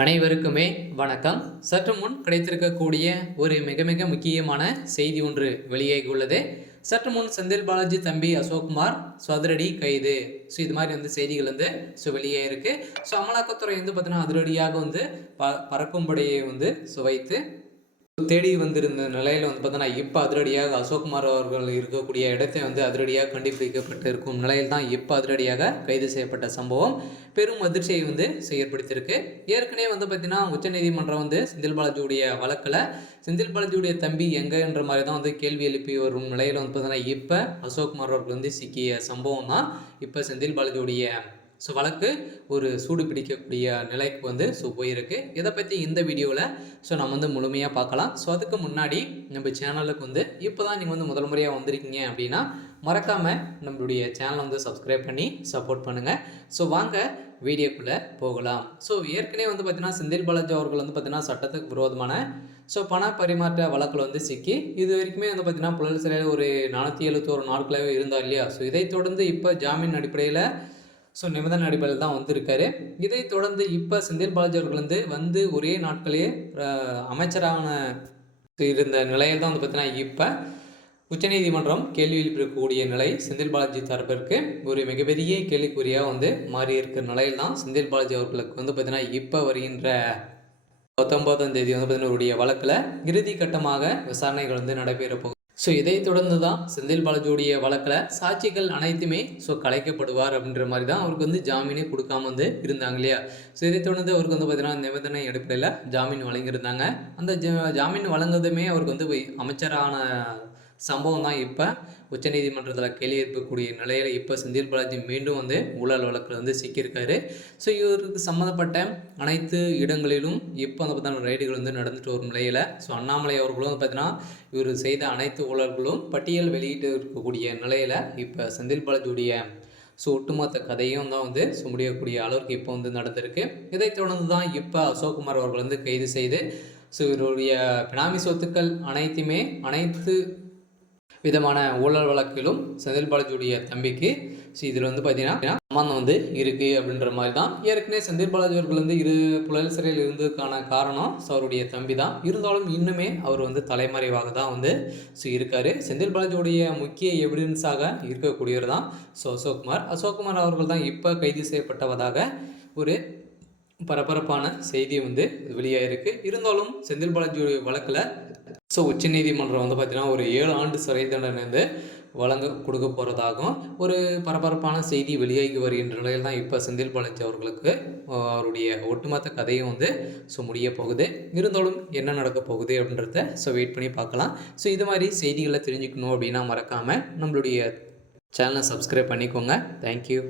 அனைவருக்குமே வணக்கம். சற்று முன் கிடைத்திருக்கக்கூடிய ஒரு மிக மிக முக்கியமான செய்தி ஒன்று வெளியாகியுள்ளது. சற்று முன் செந்தில் பாலாஜி தம்பி அசோக்குமார் அதிரடி கைது. இது மாதிரி செய்திகள் வெளியே இருக்கு. அமலாக்கத்துறை பார்த்தீங்கன்னா அதிரடியாக பறக்கும் படையை வைத்து தேடி வந்திருந்த நிலையில் பார்த்தோன்னா இப்போ அதிரடியாக அசோக்குமார் அவர்கள் இருக்கக்கூடிய இடத்தை அதிரடியாக கண்டுபிடிக்கப்பட்டு இருக்கும் நிலையில் தான் இப்போ அதிரடியாக கைது செய்யப்பட்ட சம்பவம் பெரும் அதிர்ச்சியை ஏற்படுத்தியிருக்கு. ஏற்கனவே பார்த்தீங்கன்னா உச்சநீதிமன்றம் செந்தில் பாலாஜியுடைய வழக்கில் செந்தில் பாலாஜியுடைய தம்பி எங்கன்ற மாதிரி தான் கேள்வி எழுப்பி வரும் நிலையில் பார்த்தீங்கன்னா இப்போ அசோக்குமார் அவர்கள் சிக்கிய சம்பவம் தான் இப்போ செந்தில் பாலாஜியுடைய வழக்கு ஒரு சூடு பிடிக்கக்கூடிய நிலைக்கு போயிருக்கு. இதை பற்றி இந்த வீடியோவில் நம்ம முழுமையாக பார்க்கலாம். அதுக்கு முன்னாடி நம்ம சேனலுக்கு இப்போ தான் நீங்கள் முதல் முறையாக வந்திருக்கீங்க அப்படின்னா மறக்காமல் நம்மளுடைய சேனலை சப்ஸ்கிரைப் பண்ணி சப்போர்ட் பண்ணுங்கள். வாங்க வீடியோக்குள்ளே போகலாம். ஏற்கனவே பார்த்தீங்கன்னா செந்தில் பாலாஜி அவர்கள் பார்த்தீங்கன்னா சட்டத்துக்கு விரோதமான பண பரிமாற்ற வழக்கில் சிக்கி இது வரைக்குமே பார்த்தீங்கன்னா புழல் சிறையில் ஒரு 471 நாட்களாகவே இருந்தார் இல்லையா. இதை தொடர்ந்து இப்போ ஜாமீன் அடிப்படையில் நிபந்தனை அடிப்படையில் தான் வந்திருக்காரு. இதை தொடர்ந்து இப்போ செந்தில் பாலாஜி அவர்கள் ஒரே நாட்களே அமைச்சரான இருந்த நிலையில் தான் பார்த்தீங்கன்னா இப்போ உச்சநீதிமன்றம் கேள்வி எழுப்பியிருக்கக்கூடிய நிலை செந்தில் பாலாஜி தரப்பிற்கு ஒரு மிகப்பெரிய கேள்விக்குறியாக மாறி இருக்கிற நிலையில் தான் செந்தில் பாலாஜி அவர்களுக்கு பார்த்தீங்கன்னா இப்போ வருகின்ற 19ஆம் தேதி பார்த்தீங்கன்னா வழக்கில் இறுதி கட்டமாக விசாரணைகள் நடைபெற போகுது. இதை தொடர்ந்து தான் செந்தில் பாலாஜியுடைய வழக்கில் சாட்சிகள் அனைத்துமே கலைக்கப்படுவார் அப்படின்ற மாதிரி தான் அவருக்கு ஜாமீனே கொடுக்காம இருந்தாங்க இல்லையா. இதை தொடர்ந்து அவருக்கு பார்த்தீங்கன்னா நிபந்தனை அடிப்படையில் ஜாமீன் வழங்கியிருந்தாங்க. அந்த ஜாமீன் வழங்குறதுமே அவருக்கு அமைச்சரான சம்பவம் தான் இப்போ உச்சநீதிமன்றத்தில் கேள்வி எழுப்பக்கூடிய நிலையில் இப்போ செந்தில் பாலாஜி மீண்டும் ஊழல் வழக்கில் சிக்கியிருக்காரு. இவருக்கு சம்மந்தப்பட்ட அனைத்து இடங்களிலும் இப்போ பார்த்தீங்கன்னா ரைடுகள் நடந்துட்டு வரும் நிலையில் அண்ணாமலை அவர்களும் பார்த்தீங்கன்னா இவர் செய்த அனைத்து ஊழல்களும் பட்டியல் வெளியிட்டு இருக்கக்கூடிய நிலையில் இப்போ செந்தில் பாலாஜியுடைய ஒட்டுமொத்த கதையும் தான் முடியக்கூடிய அளவுக்கு இப்போ நடந்திருக்கு. இதை தொடர்ந்து தான் இப்போ அசோக்குமார் அவர்கள் கைது செய்து இவருடைய பினாமி சொத்துக்கள் அனைத்து விதமான ஊழல் வழக்கிலும் செந்தில் பாலாஜியுடைய தம்பிக்கு இதில் பார்த்தீங்கன்னா சம்பந்தம் இருக்குது அப்படின்ற மாதிரி தான். ஏற்கனவே செந்தில் பாலாஜி அவர்கள் இரு புழல் சிறையில் இருந்ததுக்கான காரணம் அவருடைய தம்பி தான். இருந்தாலும் இன்னுமே அவர் தலைமறைவாக தான் இருக்கார். செந்தில் பாலாஜியுடைய முக்கிய எவிடன்ஸாக இருக்கக்கூடியவர் தான் அசோக்குமார் அவர்கள் தான் இப்போ கைது செய்யப்பட்டவதாக ஒரு பரபரப்பான செய்தி வெளியாகிருக்கு. இருந்தாலும் செந்தில் பாலாஜியுடைய வழக்கில் உச்சநீதிமன்றம் பார்த்தீங்கன்னா ஒரு 7 ஆண்டு சிறை தண்டனை கொடுக்க போகிறதாகவும் ஒரு பரபரப்பான செய்தி வெளியாகி வருகின்ற நிலையில் தான் இப்போ செந்தில் பாலாஜி அவர்களுக்கு அவருடைய ஒட்டுமொத்த கதையும் முடிய போகுது. இருந்தாலும் என்ன நடக்க போகுது அப்படின்றத வெயிட் பண்ணி பார்க்கலாம். இது மாதிரி செய்திகளை தெரிஞ்சுக்கணும் அப்படின்னா மறக்காமல் நம்மளுடைய சேனலை சப்ஸ்கிரைப் பண்ணிக்கோங்க. தேங்க்யூ.